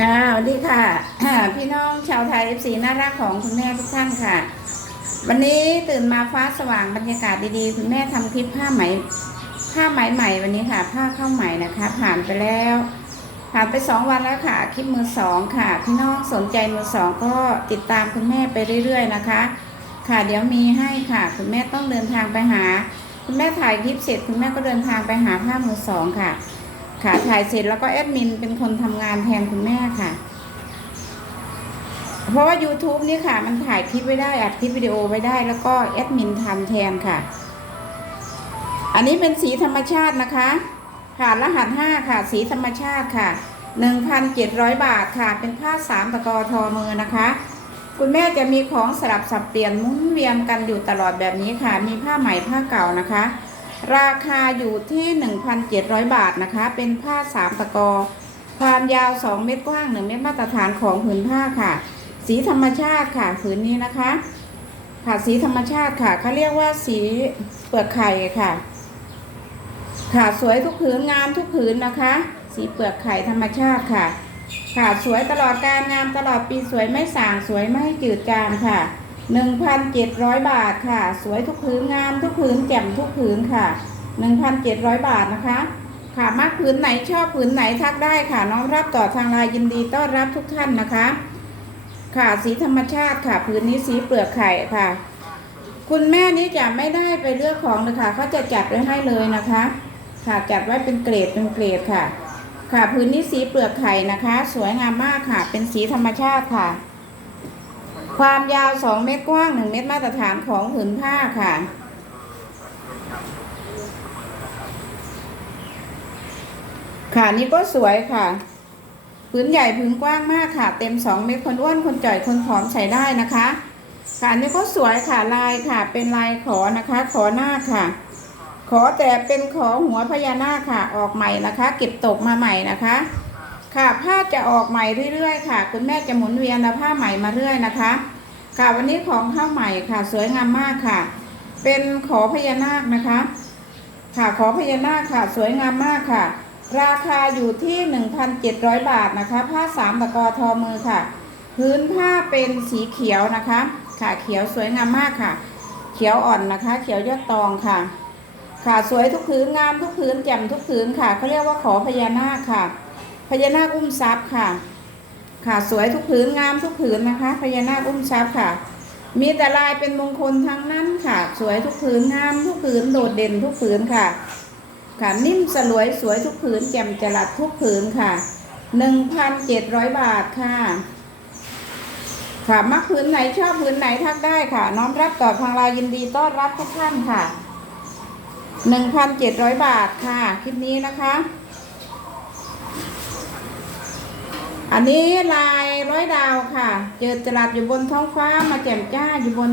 ค่ะสวัสดีค่ะ พี่น้องชาวไทย FC น่ารักของคุณแม่ทุกท่านค่ะ วันนี้ตื่นมาฟ้าสว่างบรรยากาศดีๆ คุณแม่ทำคลิปผ้าไหม ผ้าไหมใหม่วันนี้ค่ะ ผ้าเข้าใหม่นะคะ ผ่านไปแล้ว ผ่านไปสองวันแล้วค่ะ คลิปมือสองค่ะ พี่น้องสนใจมือสองก็ติดตามคุณแม่ไปเรื่อยๆนะคะ ค่ะเดี๋ยวมีให้ค่ะ คุณแม่ต้องเดินทางไปหา คุณแม่ถ่ายคลิปเสร็จ คุณแม่ก็เดินทางไปหาผ้ามือสองค่ะ ค่ะถ่ายเสร็จแล้วก็แอดมินเป็นคนทำงานแทนคุณแม่ค่ะ เพราะว่า YouTube นี่ค่ะ มันถ่ายคลิปไว้ได้อัดคลิปวิดีโอไว้ได้ แล้วก็แอดมินทำแทนค่ะ อันนี้เป็นสีธรรมชาตินะคะค่ะรหัส5ค่ะ สีธรรมชาติค่ะ1,700บาทค่ะ เป็นผ้าสามตะกอทอมือนะคะ คุณแม่จะมีของสลับสับเปลี่ยนหมุนเวียนกันอยู่ตลอดแบบนี้ค่ะ มีผ้าใหม่ผ้าเก่านะคะ ราคาอยู่ที่ 1,700 บาทนะคะ เป็นผ้าสามตะกอ ความยาว 2 เมตรกว้าง 1 เมตรมาตรฐานของผืนผ้าค่ะ สีธรรมชาติค่ะผืนนี้นะคะ ค่ะสีธรรมชาติค่ะเขาเรียกว่าสีเปลือกไข่ค่ะ ค่ะสวยทุกผืนงามทุกผืนนะคะ สีเปลือกไข่ธรรมชาติค่ะ ค่ะสวยตลอดการงามตลอดปีสวยไม่สางสวยไม่จืดจางค่ะ 1,700 บาทค่ะ สวยทุกผืนงามทุกผืนแจ่มทุกผืนค่ะ 1,700 บาทนะคะ ค่ะมากผืนไหนชอบผืนไหนทักได้ค่ะ น้องรับต่อทางไลน์ยินดีต้อนรับทุกท่านนะคะ ค่ะสีธรรมชาติค่ะผืนนี้สีเปลือกไข่ค่ะ คุณแม่นี้จะไม่ได้ไปเลือกของเลยค่ะเขาจะจัดไว้ให้เลยนะคะ ค่ะจัดไว้เป็นเกรดเป็นเกรดค่ะ ค่ะพื้นนี้สีเปลือกไข่นะคะ สวยงามมากค่ะ เป็นสีธรรมชาติค่ะ ความยาว 2 เมตรกว้าง 1 เมตรมาตรฐานของผืนผ้าค่ะ ค่ะนี่ก็สวยค่ะพื้นใหญ่พื้นกว้างมากค่ะ เต็ม 2 เมตรคนอ้วนคนจ่อยคนผอมใส่ได้นะคะ ค่ะนี่ก็สวยค่ะลายค่ะ เป็นลายขอนะคะ ขอหน้าคค่ะ ขอแต่เป็นขอหัวพญานาคค่ะ ออกใหม่นะคะ เก็บตกมาใหม่นะคะ ค่ะผ้าจะออกใหม่เรื่อยๆค่ะ คุณแม่จะหมุนเวียนผ้าใหม่มาเรื่อยนะคะ ค่ะวันนี้ของเข้าใหม่ค่ะ สวยงามมากค่ะ เป็นขอพญานาคนะคะ ค่ะขอพญานาคค่ะ สวยงามมากค่ะ ราคาอยู่ที่ 1,700 บาทนะคะ ผ้าสามตะกอทอมือค่ะ พื้นผ้าเป็นสีเขียวนะคะ ค่ะเขียวสวยงามมากค่ะ เขียวอ่อนนะคะ เขียวยอดตองค่ะ ค่ะสวยทุกผืนงามทุกผืนแจ่มทุกผืนค่ะเขาเรียกว่าขอพญานาคค่ะ พญานาคอุ้มทรัพย์ค่ะ ค่ะสวยทุกผืนงามทุกผืนนะคะ พญานาคอุ้มทรัพย์ค่ะ มีแต่ลายเป็นมงคลทั้งนั้นค่ะ สวยทุกผืนงามทุกผืนโดดเด่นทุกผืนค่ะ ค่ะนิ่มสลวยสวยทุกผืนแจ่มจรัสทุกผืนค่ะหนึ่งพันเจ็ดร้อยบาทค่ะค่ะมักผืนไหนชอบผืนไหนทักได้ค่ะ น้อมรับต่อทางไลน์ยินดีต้อนรับทุกท่านค่ะหนึ่งพันเจ็ดร้อยบาทค่ะ คลิปนี้นะคะ อันนี้ลายร้อยดาวค่ะ เจอจรัสอยู่บนท้องฟ้ามาแจ่มจ้าอยู่บน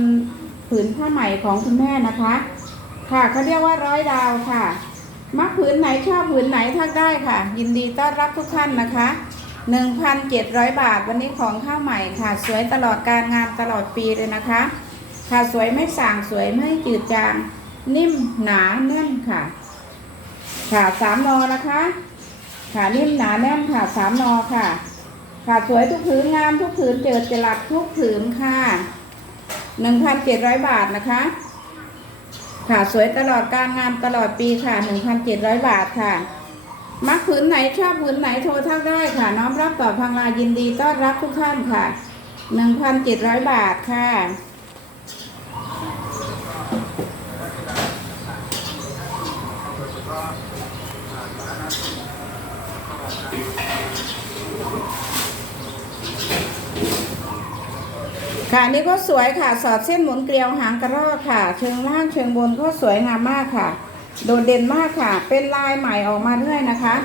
ผืนผ้าไหม่ของคุณแม่นะคะ ค่ะเขาเรียกว่าร้อยดาวค่ะ มักผืนไหนชอบผืนไหนทักได้ค่ะ ยินดีต้อนรับทุกท่านนะคะ 1,700 บาทวันนี้ของข้าวใหม่ค่ะ สวยตลอดการงานตลอดปีเลยนะคะ ค่ะสวยไม่สางสวยไม่จืดจาง นิ่มหนาแน่นค่ะ ค่ะสามนอนะคะ ค่ะนิ่มหนาแน่นค่ะสามนอค่ะ ค่ะสวยทุกผืนงามทุกผืนเจิดจรัสทุกผืนค่ะ1,700บาทนะคะ ค่ะสวยตลอดการงานตลอดปีค่ะ1,700บาทค่ะ มักผืนไหนชอบผืนไหนโทรทักได้ค่ะ น้อมรับต่อพังลายินดีต้อนรับทุกท่านค่ะ1,700บาทค่ะ ค่ะนี่ก็สวยค่ะ สอดเส้นหมุนเกลียวหางกระรอกค่ะ เชิงล่างเชิงบนก็สวยงามมากค่ะ โดดเด่นมากค่ะ เป็นลายใหม่ออกมาเรื่อยนะคะ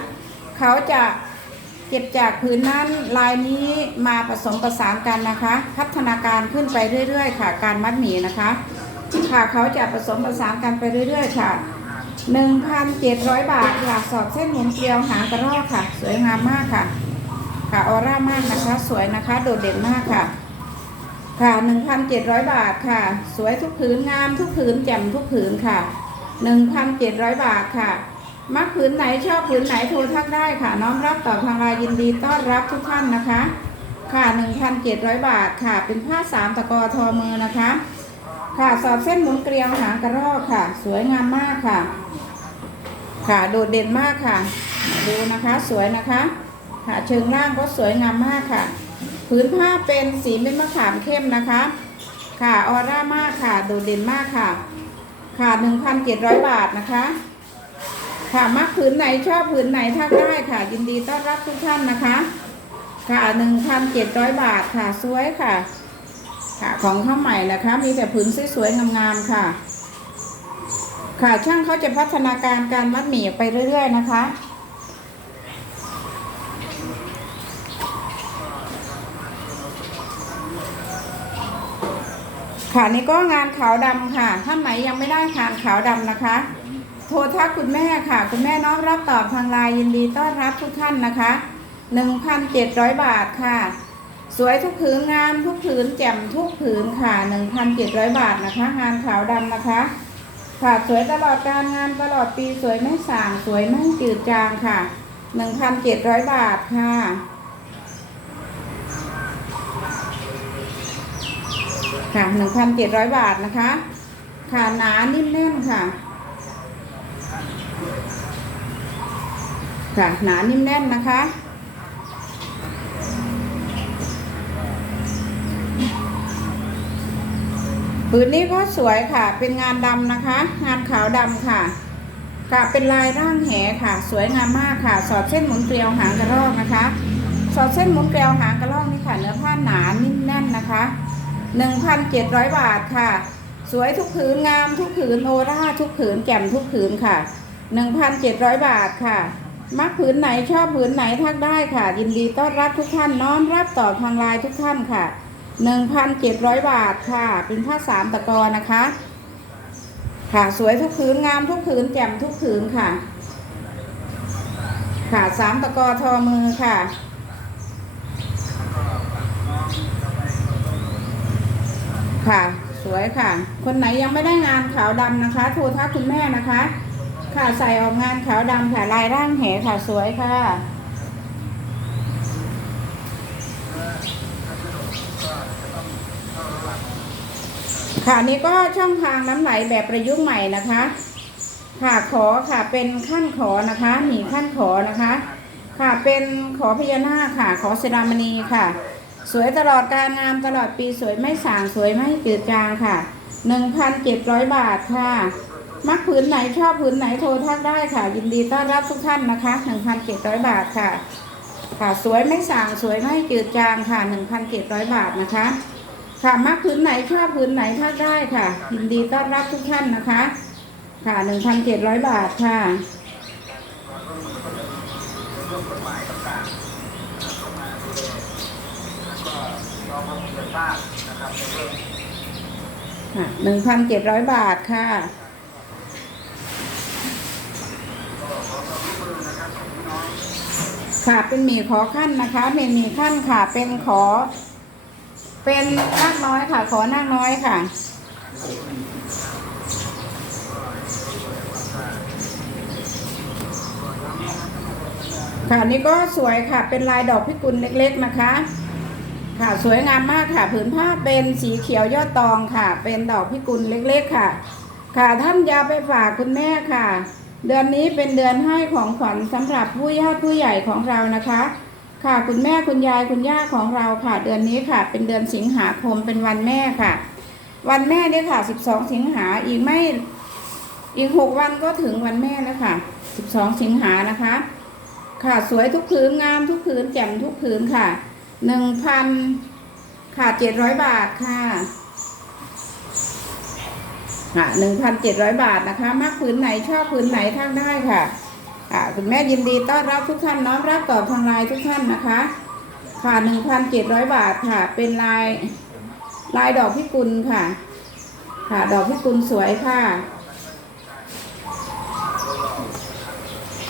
เขาจะเก็บจากพื้นนั้นลายนี้มาผสมประสานกันนะคะ พัฒนาการขึ้นไปเรื่อย ๆ ค่ะ การมัดหมี่นะคะค่ะเขาจะผสมประสานกันไปเรื่อย ๆ ค่ะ 1,700 บาทค่ะสอดเส้นหมุนเกลียวหางกระรอกค่ะ สวยงามมากค่ะ ค่ะออร่ามากนะคะ สวยนะคะ โดดเด่นมากค่ะ ค่ะ 1,700 บาทค่ะ สวยทุกผืนงามทุกผืนแจ่มทุกผืนค่ะ 1,700 บาทค่ะ มักผืนไหนชอบผืนไหนโทรทักได้ค่ะ น้อมรับตอบทางไลน์ยินดีต้อนรับทุกท่านนะคะ ค่ะ 1,700 บาทค่ะ เป็นผ้าสามตะกอทอมือนะคะ ค่ะ สอดเส้นหมุนเกลียวหางกระรอกค่ะ สวยงามมากค่ะ ค่ะ โดดเด่นมากค่ะ ดูนะคะ สวยนะคะ ค่ะ เชิงล่างก็สวยงามมากค่ะ ผืนผ้าเป็นสีเม็ดมะขามเข้มนะคะ ค่ะออร่ามากค่ะ โดดเด่นมากค่ะ ค่ะ1,700บาทนะคะ ค่ะมักผืนไหนชอบผืนไหนทักได้ค่ะ ยินดีต้อนรับทุกท่านนะคะ ค่ะ1,700บาทค่ะสวยค่ะ ค่ะของข้าวใหม่นะคะ มีแต่ผืนสวยๆงามๆค่ะ ค่ะช่างเขาจะพัฒนาการการมัดหมี่ไปเรื่อย ๆ นะคะ ค่ะนี่ก็งานขาวดำค่ะ ท่านไหนยังไม่ได้งานขาวดำนะคะ โทรทักคุณแม่ค่ะ คุณแม่น้อมรับตอบทางไลน์ยินดีต้อนรับทุกท่านนะคะ 1,700 บาทค่ะ สวยทุกผืนงามทุกผืนแจ่มทุกผืนค่ะ 1,700 บาทนะคะ งานขาวดำนะคะ ค่ะสวยตลอดการงานตลอดปีสวยไม่ส่างสวยไม่จืดจางค่ะ 1,700 บาทค่ะ ค่ะ1,700บาทนะคะ ค่ะหนานิ่มแน่นค่ะ ค่ะหนานิ่มแน่นนะคะผืนนี้ก็สวยค่ะ เป็นงานดำนะคะ งานขาวดำค่ะค่ะเป็นลายร่างแหค่ะ สวยงามมากค่ะ สอดเส้นหมุนเกลียวหางกระรอกนะคะ สอดเส้นหมุนเกลียวหางกระรอกนี่ค่ะ เนื้อผ้าหนานิ่มแน่นนะคะ 1,700 บาทค่ะ สวยทุกผืนงามทุกผืนโอร่าทุกผืนแจ่มทุกผืนค่ะ 1,700 บาทค่ะ มักผืนไหนชอบผืนไหนทักได้ค่ะ ยินดีต้อนรับทุกท่านน้อมรับตอบทางไลน์ทุกท่านค่ะ 1,700 บาทค่ะ เป็นผ้าสามตะกอนะคะ ค่ะสวยทุกผืนงามทุกผืนแจ่มทุกผืนค่ะ ค่ะสามตะกอทอมือค่ะ ค่ะ สวยค่ะ คนไหนยังไม่ได้งานขาวดำนะคะ โทรทักคุณแม่นะคะ ค่ะใส่ออกงานขาวดำค่ะลายร่างแหค่ะสวยค่ะค่ะนี่ก็ช่องทางน้ำไหลแบบประยุกต์ใหม่นะคะ ค่ะขอค่ะเป็นขั้นขอนะคะหนีขั้นขอนะคะ ค่ะเป็นขอพญานาคค่ะ ขอเสดามณีค่ะ สวยตลอดการงามตลอดปีสวยไม่สางสวยไม่จืดจางค่ะ 1,700 บาทค่ะ มักผืนไหนชอบผืนไหนโทรทักได้ค่ะ ยินดีต้อนรับทุกท่านนะคะ 1,700 บาทค่ะ ค่ะสวยไม่สางสวยไม่จืดจางค่ะ 1,700 บาทนะคะ ค่ะมักผืนไหนชอบผืนไหนทักได้ค่ะ ยินดีต้อนรับทุกท่านนะคะ ค่ะ 1,700 บาทค่ะ ค่ะหนึ่งพันเจ็ดร้อยบาทค่ะ ค่ะเป็นหมี่ขอขั้นนะคะเป็นหมี่ขั้นค่ะ เป็นขอ เป็นนาคน้อยค่ะ ขอนาคน้อยค่ะค่ะนี่ก็สวยค่ะ เป็นลายดอกพิกุลเล็ก ๆ นะคะ ค่ะสวยงามมากค่ะผืนผ้าเป็นสีเขียวยอดตองค่ะ เป็นดอกพิกุลเล็กๆค่ะ ค่ะท่านยาไปฝากคุณแม่ค่ะ เดือนนี้เป็นเดือนให้ของขวัญสำหรับผู้ญาติผู้ใหญ่ของเรานะคะ ค่ะคุณแม่คุณยายคุณย่าของเราค่ะ เดือนนี้ค่ะ เป็นเดือนสิงหาคมเป็นวันแม่ค่ะ วันแม่เนี่ยค่ะ 12 สิงหาอีกไม่อีก 6 วันก็ถึงวันแม่แล้วค่ะ 12 สิงหานะคะ ค่ะสวยทุกผืนงามทุกผืนแจ่มทุกผืนค่ะ หนึ่งพันค่ะเจ็ดร้อยบาทค่ะค่ะหนึ่งพันเจ็ดร้อยบาทนะคะมักผืนไหนชอบผืนไหนทักได้ค่ะค่ะคุณแม่ยินดีต้อนรับทุกท่านน้อมรับตอบทางไลน์ทุกท่านนะคะ ค่ะหนึ่งพันเจ็ดร้อยบาทค่ะ เป็นลายลายดอกพิกุลค่ะ ค่ะ ดอกพิกุลสวยค่ะ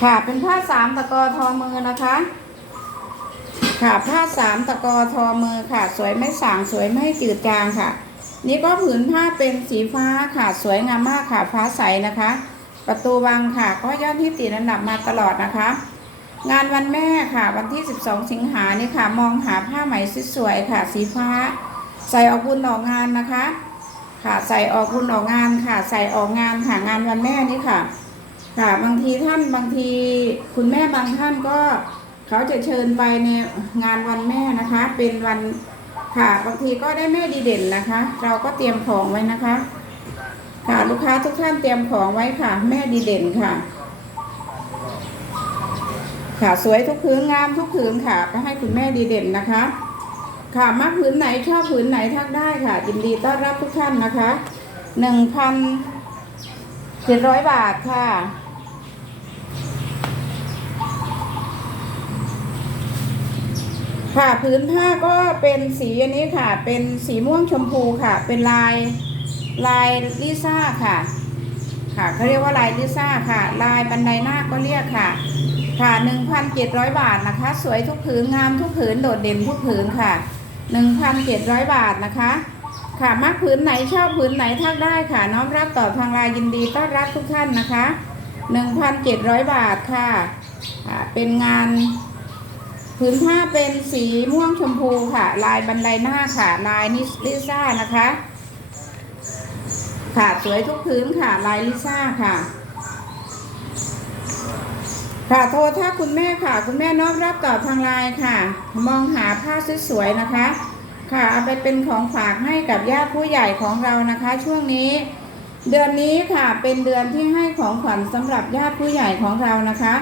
ค่ะเป็นผ้าสามตะกอทอมือนะคะ ค่ะผ้าสามตะกอทอมือค่ะ สวยไม่สางสวยไม่จืดจางค่ะ นี่ก็ผืนผ้าเป็นสีฟ้าค่ะสวยงามมากค่ะฟ้าใสนะคะ ประตูวังค่ะ ก็ยอดที่ติดอันดับมาตลอดนะคะ งานวันแม่ค่ะวันที่ 12 สิงหานี่ค่ะ มองหาผ้าไหมสวยๆค่ะ สีฟ้า ใส่ออกบุญออกงานนะคะ ค่ะใส่ออกบุญออกงานค่ะ ใส่ออกงานค่ะงานวันแม่นี่ค่ะ ค่ะบางทีท่านบางทีคุณแม่บางท่านก็ เขาจะเชิญไปในงานวันแม่นะคะ เป็นวันค่ะบางทีก็ได้แม่ดีเด่นนะคะ เราก็เตรียมของไว้นะคะ ค่ะลูกค้าทุกท่านเตรียมของไว้ค่ะ แม่ดีเด่นค่ะ ค่ะสวยทุกผืนงามทุกผืนค่ะก็ให้คุณแม่ดีเด่นนะคะ ค่ะมักผืนไหนชอบผืนไหนทักได้ค่ะยินดีต้อนรับทุกท่านนะคะหนึ่งพันเจ็ดร้อยบาทค่ะ ค่ะพื้นผ้าก็เป็นสีอันนี้ค่ะ เป็นสีม่วงชมพูค่ะ เป็นลายลายลิซ่าค่ะ ค่ะเขาเรียกว่าลายลิซ่าค่ะ ลายบันไดหน้าก็เรียกค่ะ ค่ะหนึ่งพันเจ็ดร้อยบาทนะคะ สวยทุกผืนงามทุกผืนโดดเด่นทุกผืนค่ะหนึ่งพันเจ็ดร้อยบาทนะคะ ค่ะมักผืนไหนชอบผืนไหนทักได้ค่ะ น้อมรับต่อทางไลน์ยินดีต้อนรับทุกท่านนะคะหนึ่งพันเจ็ดร้อยบาทค่ะค่ะเป็นงาน ผืนผ้าเป็นสีม่วงชมพูค่ะ ลายบันไดหน้าค่ะ ลายนิลิซ่านะคะ ค่ะสวยทุกพื้นค่ะ ลายลิซ่าค่ะ ค่ะโทรถ้าคุณแม่ค่ะ คุณแม่นอมรับตอบทางไลน์ค่ะ มองหาผ้าสวยๆนะคะ ค่ะเอาไปเป็นของฝากให้กับญาติผู้ใหญ่ของเรานะคะ ช่วงนี้ เดือนนี้ค่ะเป็นเดือนที่ให้ของขวัญสำหรับญาติผู้ใหญ่ของเรานะคะ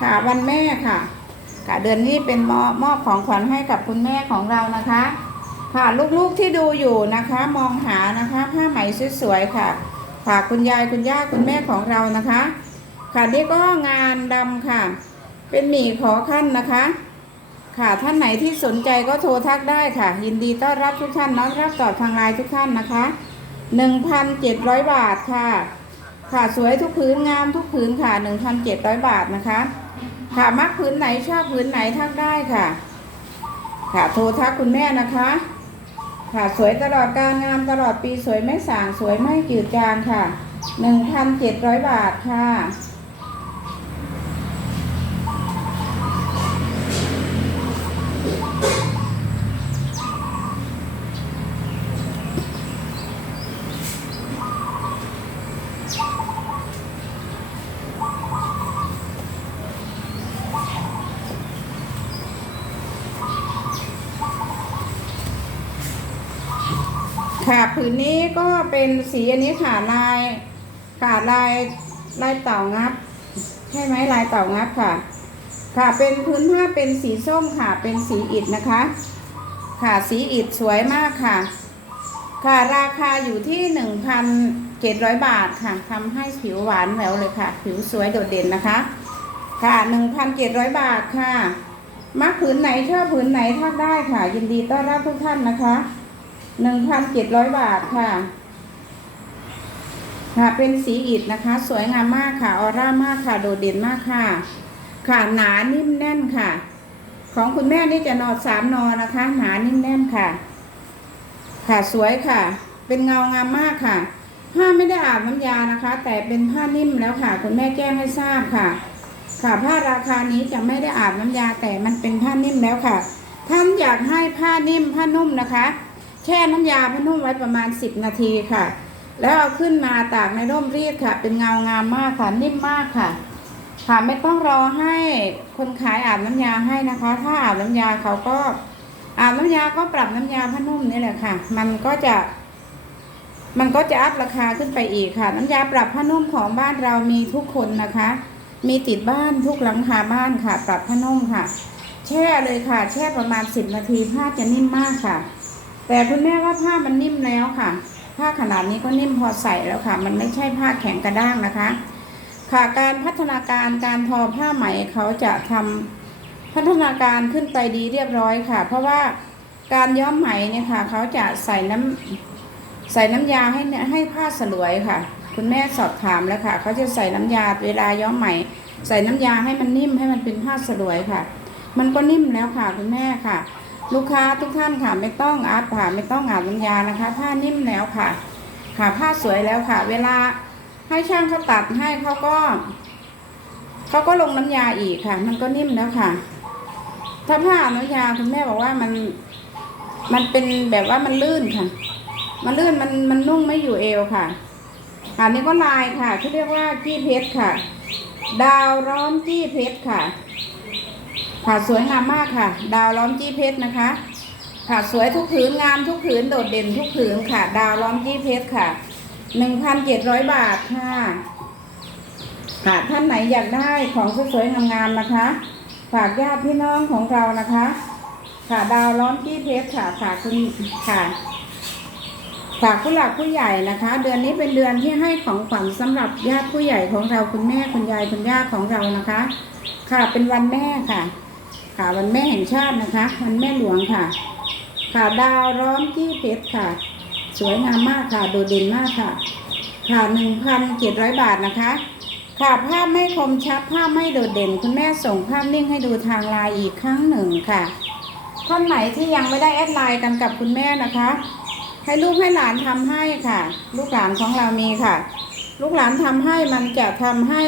ค่ะวันแม่ค่ะ ค่ะ เดือนนี้เป็นมอบมอบของขวัญให้กับคุณแม่ของเรานะคะ ค่ะลูกๆที่ดูอยู่นะคะ มองหานะคะผ้าไหมสวยๆค่ะค่ะคุณยายคุณย่าคุณแม่ของเรานะคะ ค่ะนี่ก็งานดำค่ะ เป็นหมี่ขอขั้นนะคะ ค่ะท่านไหนที่สนใจก็โทรทักได้ค่ะ ยินดีต้อนรับทุกท่านน้องรับตอบทางไลน์ทุกท่านนะคะ1,700 บาทค่ะ ค่ะสวยทุกผืนงามทุกผืนค่ะ 1,700 บาทนะคะ ค่ะมักพื้นไหนชอบพื้นไหนทักได้ค่ะ ค่ะโทรทักคุณแม่นะคะ ค่ะสวยตลอดการงามตลอดปีสวยไม่สางสวยไม่จืดจางค่ะหนึ่งพันเจ็ดร้อยบาทค่ะผืนนี้ก็ เป็นสีอันนี้ค่ะลายค่ะลายลายเต่างับใช่ไหมลายเต่างับค่ะ ค่ะเป็นพื้นผ้าเป็นสีส้มค่ะเป็นสีอิฐนะคะ ค่ะสีอิฐสวยมากค่ะ ค่ะราคาอยู่ที่หนึ่งพันเจ็ดร้อยบาทค่ะทำให้ผิวหวานแหววเลยค่ะ ผิวสวยโดดเด่นนะคะ ค่ะหนึ่งพันเจ็ดร้อยบาทค่ะมักผืนไหนชอบผืนไหนทักได้ค่ะ ยินดีต้อนรับทุกท่านนะคะหนึ่งพันเจ็ดร้อยบาทค่ะ ค่ะเป็นสีอิฐนะคะ สวยงามมากค่ะออร่ามากค่ะโดดเด่นมากค่ะ ค่ะหนานิ่มแน่นค่ะ ของคุณแม่นี่จะนอดสามนอนะคะ หนานิ่มแน่นค่ะ ค่ะสวยค่ะ เป็นเงางามมากค่ะผ้าไม่ได้อาบน้ำยานะคะ แต่เป็นผ้านิ่มแล้วค่ะ คุณแม่แจ้งให้ทราบค่ะ ค่ะผ้าราคานี้จะไม่ได้อาบน้ำยาแต่มันเป็นผ้านิ่มแล้วค่ะ ท่านอยากให้ผ้านิ่มผ้านุ่มนะคะ แช่น้ำยาผ้านุ่มไว้ประมาณ 10 นาทีค่ะ แล้วเอาขึ้นมาตากในร่มรีดค่ะ เป็นเงางามมากค่ะนิ่มมากค่ะ ค่ะไม่ต้องรอให้คนขายอาบน้ำยาให้นะคะ ถ้าอาบน้ำยาเขาก็อาบน้ำยาก็ปรับน้ำยาผ้านุ่มนี่แหละค่ะ มันก็จะ มันก็จะอัพราคาขึ้นไปอีกค่ะ น้ำยาปรับผ้านุ่มของบ้านเรามีทุกคนนะคะ มีติดบ้านทุกหลังคาบ้านค่ะ ปรับผ้านุ่มค่ะ แช่เลยค่ะ แช่ประมาณ10นาทีผ้าจะนิ่มมากค่ะ แต่คุณแม่ว่าผ้ามันนิ่มแล้วค่ะ ผ้าขนาดนี้ก็นิ่มพอใส่แล้วค่ะ มันไม่ใช่ผ้าแข็งกระด้างนะคะ ค่ะการพัฒนาการการทอผ้าไหมเขาจะทำพัฒนาการขึ้นไปดีเรียบร้อยค่ะ เพราะว่าการย้อมไหมเนี่ยค่ะ เขาจะใส่น้ำใส่น้ำยาให้ให้ผ้าสลวยค่ะ คุณแม่สอบถามแล้วค่ะ เขาจะใส่น้ำยาเวลาย้อมไหม ใส่น้ำยาให้มันนิ่มให้มันเป็นผ้าสลวยค่ะ มันก็นิ่มแล้วค่ะคุณแม่ค่ะ ลูกค้าทุกท่านค่ะไม่ต้องอัพค่ะไม่ต้องอาบน้ำยานะคะ ผ้านิ่มแล้วค่ะค่ะผ้าสวยแล้วค่ะ เวลาให้ช่างเขาตัดให้เขาก็เขาก็ลงน้ำยาอีกค่ะ มันก็นิ่มแล้วค่ะ ถ้าผ้าน้ำยาคุณแม่บอกว่ามันมันเป็นแบบว่ามันลื่นค่ะ มันลื่นมันมันนุ่งไม่อยู่เอวค่ะ อันนี้ก็ลายค่ะที่เรียกว่าจี้เพชรค่ะ ดาวร้อมจี้เพชรค่ะ ค่ะสวยงามมากค่ะ ดาวล้อมจี้เพชรนะคะค่ะสวยทุกผืนงามทุกผืนโดดเด่นทุกผืนค่ะ ดาวล้อมจี้เพชรค่ะหนึ่งพันเจ็ดร้อยบาทค่ะค่ะท่านไหนอยากได้ของสวยๆงามๆนะคะ ฝากญาติพี่น้องของเรานะคะ ค่ะดาวล้อมจี้เพชรค่ะฝากคุณค่ะฝากผู้หลักผู้ใหญ่นะคะ เดือนนี้เป็นเดือนที่ให้ของขวัญสำหรับญาติผู้ใหญ่ของเราคุณแม่คุณยายคุณย่าของเรานะคะ ค่ะเป็นวันแม่ค่ะ ค่ะวันแม่แห่งชาตินะคะวันแม่หลวงค่ะ ค่ะดาวร้อมที่เพชรค่ะ สวยงามมากค่ะโดดเด่นมากค่ะ ค่ะหนึ่งพันเจ็ดร้อยบาทนะคะ ค่ะภาพไม่คมชัดภาพไม่โดดเด่น คุณแม่ส่งภาพนิ่งให้ดูทางไลน์อีกครั้งหนึ่งค่ะท่านไหนที่ยังไม่ได้แอดไลน์กันกับคุณแม่นะคะ ให้ลูกให้หลานทำให้ค่ะ ลูกหลานของเรามีค่ะ ลูกหลานทำให้มันจะทำให้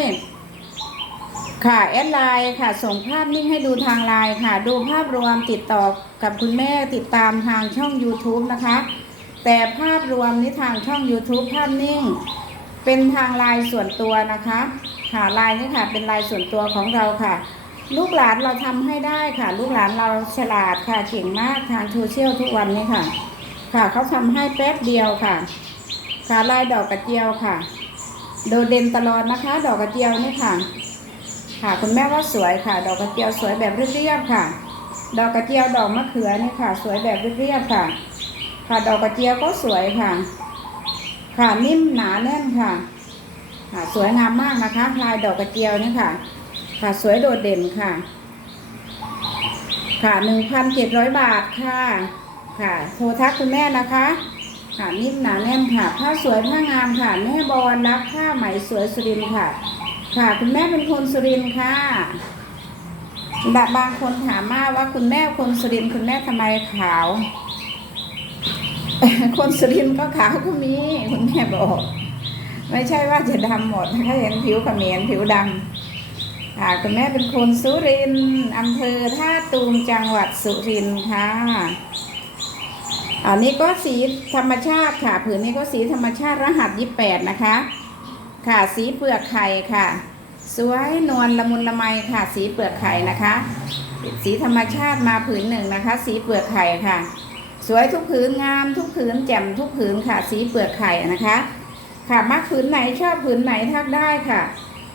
ค่ะ แอดไลน์ค่ะ ส่งภาพนิ่งให้ดูทางไลน์ค่ะ ดูภาพรวมติดต่อกับคุณแม่ติดตามทางช่อง YouTube นะคะ แต่ภาพรวมนี้ทางช่อง YouTube ภาพนิ่ง เป็นทางไลน์ส่วนตัวนะคะค่ะไลน์นี่ค่ะ เป็นไลน์ส่วนตัวของเราค่ะ ลูกหลานเราทำให้ได้ค่ะ ลูกหลานเราฉลาดค่ะเก่งมากทางโซเชียลทุกวันนี้ค่ะ ค่ะเขาทำให้แป๊บเดียวค่ะค่ะลายดอกกระเจียวค่ะ โดดเด่นตลอดนะคะ ดอกกระเจียวนี่ค่ะ ค่ะคุณแม่ว่าสวยค่ะ ดอกกระเจียวสวยแบบเรียบๆค่ะ ดอกกระเจียวดอกมะเขือนี่ค่ะ สวยแบบเรียบๆค่ะ ค่ะดอกกระเจียวก็สวยค่ะ ค่ะนิ่มหนาแน่นค่ะ ค่ะสวยงามมากนะคะลายดอกกระเจียวนี่ค่ะ ค่ะสวยโดดเด่นค่ะ ค่ะหนึ่งพันเจ็ดร้อยบาทค่ะ ค่ะโทรทักคุณแม่นะคะค่ะนิ่มหนาแน่นค่ะผ้าสวยผ้างามค่ะแม่บอลรักผ้าไหมสวยสุรินค่ะ ค่ะ คุณแม่เป็นคนสุรินทร์ค่ะแบบบางคนถามมาว่าคุณแม่คนสุรินทร์คุณแม่ทำไมขาว คนสุรินทร์ก็ขาวก็มี คุณแม่บอกไม่ใช่ว่าจะดำหมดถ้าเห็นผิวเขมรผิวดำค่ะคุณแม่เป็นคนสุรินทร์อำเภอท่าตูมจังหวัดสุรินทร์ค่ะอันนี้ก็สีธรรมชาติค่ะ ผืนนี้ก็สีธรรมชาติรหัสยี่แปดนะคะ ค่ะสีเปลือกไข่ค่ะ สวยนวลละมุนละไมค่ะ สีเปลือกไข่นะคะ สีธรรมชาติมาผืนหนึ่งนะคะ สีเปลือกไข่ค่ะ สวยทุกผืนงามทุกผืนแจ่มทุกผืนค่ะ สีเปลือกไข่นะคะ ค่ะมักผืนไหนชอบผืนไหนทักได้ค่ะ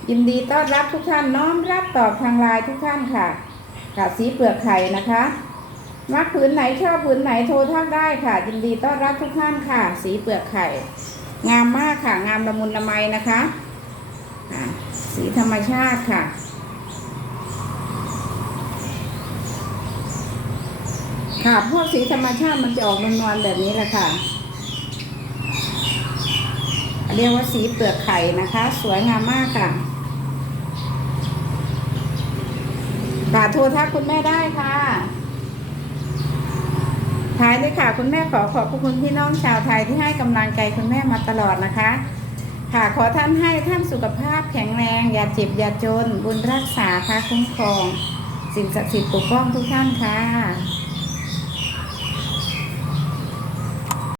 ยินดีต้อนรับทุกท่านน้อมรับตอบทางไลน์ทุกท่านค่ะค่ะสีเปลือกไข่นะคะมักผืนไหนชอบผืนไหนโทรทักได้ค่ะ ยินดีต้อนรับทุกท่านค่ะ สีเปลือกไข่ งามมากค่ะ งามละมุนละไมนะคะสีธรรมชาติค่ะ ค่ะพวกสีธรรมชาติมันจะออกนวลๆแบบนี้แหละค่ะ เรียกว่าสีเปลือกไข่นะคะ สวยงามมากค่ะค่ะโทรทักคุณแม่ได้ค่ะ ท้ายด้วยค่ะ คุณแม่ขอขอบพระคุณพี่น้องชาวไทยที่ให้กำลังใจคุณแม่มาตลอดนะคะ ค่ะขอท่านให้ท่านสุขภาพแข็งแรง อย่าเจ็บอย่าจน บุญรักษาค่ะคุ้มครอง สิ่งศักดิ์สิทธิ์ปกป้องทุกท่านค่ะ